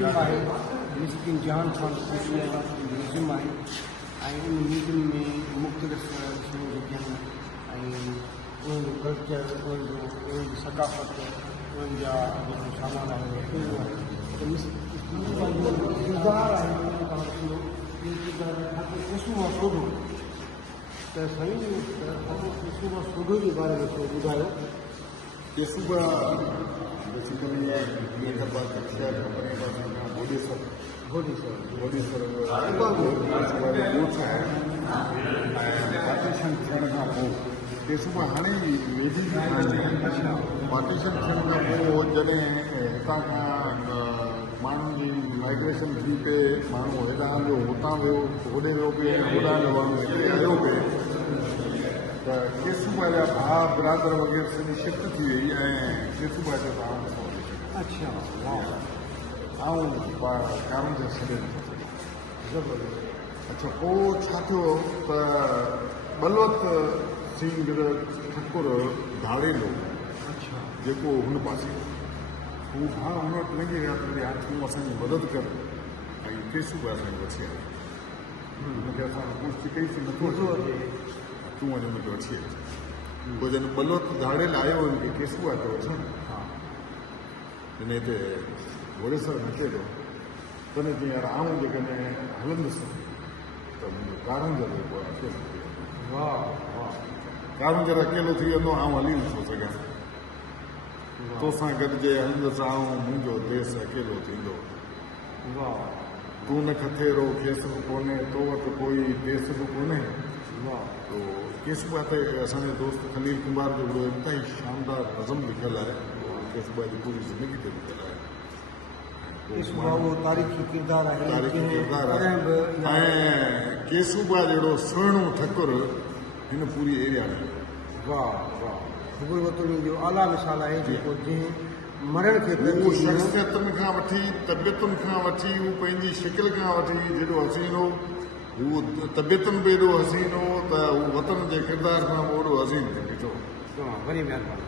म्यूज़ियम आहे मिस्किन जान खान खुशबू म्यूज़ियम आहे ऐं उन म्यूज़ियम में मुख़्तलिफ़ शयूं जेके आहिनि ऐं उन्हनि जो कल्चर उन्हनि जी सकाफ़त उन्हनि जा जेको सामान आहे उहो किरदारु आहे खुशबू सोढो त साईं खुशबू सोढो जे बारे में थोरो ॿुधायो। केसूबा बेसिकली ये डब्बा कक्षा कंपनी का बोडेसर वाले बूथ है पार्टीशन थियण खां पोइ केसूबा हाणे वेझी पार्टीशन थियण खां पोइ जॾहिं हितां खां माण्हुनि जी माइग्रेशन थी पे माण्हू हेॾां वियो हुतां वियो होॾे वियो पिए होॾां वियो हिते आयो पिए त केसूबा जा भाउ बिरादर वग़ैरह सॼी शिफ्ट थी वई ऐं केसूबा जो तव्हां अच्छा ऐं कारण जा छॾे अच्छा पोइ छा थियो त बलवत सिंह ठकुर धाड़ेलो अच्छा जेको हुन पासे हू भाउ हुन वटि लंघी विया त वरी तूं असांजी मदद कर ऐं केसूबा असांखे वठी आयो हुनखे असां कुझु कईसीं नथो अचे तूं वञ हुनखे वठी अच पोइ जॾहिं बलवत धाड़ेल आयो हुनखे केसूबा ते वठनि हिन हिते वड़ेसर न केॾो तॾहिं चई यार आऊं जेकॾहिं हलंदुसि त मुंहिंजो कारणजर जेको आहे अकेलो थी वेंदो वाह वाह कारणजर अकेलो थी वेंदो आऊं हली नथो सघां तोसां गॾिजे हलंदुसि आऊं मुंहिंजो देश अकेलो थींदो वाह तूं न खथेरो खेसि बि कोन्हे तो वटि कोई देश बि कोन्हे वाह तो केसूबा ते असांजे दोस्त खलील कुमार जो हिकिड़ो इंतिहाई शानदार नज़म लिखियलु आहे केसूबा जी पूरी ज़िंदगी ते लिखियलु आहे उहो तारीख़ी किरदारु आहे ऐं केसूबा जहिड़ो सुहिणो ठकुर हिन पूरी एरिया में वाह वाह ख़बर वतनी जो आला मिसाल आहे जेको जंहिं मरण खे उहो शख़्सियतुनि खां वठी तबियतुनि खां वठी उहो पंहिंजी शिकिल खां वठी जेॾो हसीन हो उहो तबियतुनि बि एॾो हसीन हो त उहो वतन जे किरदार खां ओॾो हसीन थी ॾिठो। वरी महिरबानी।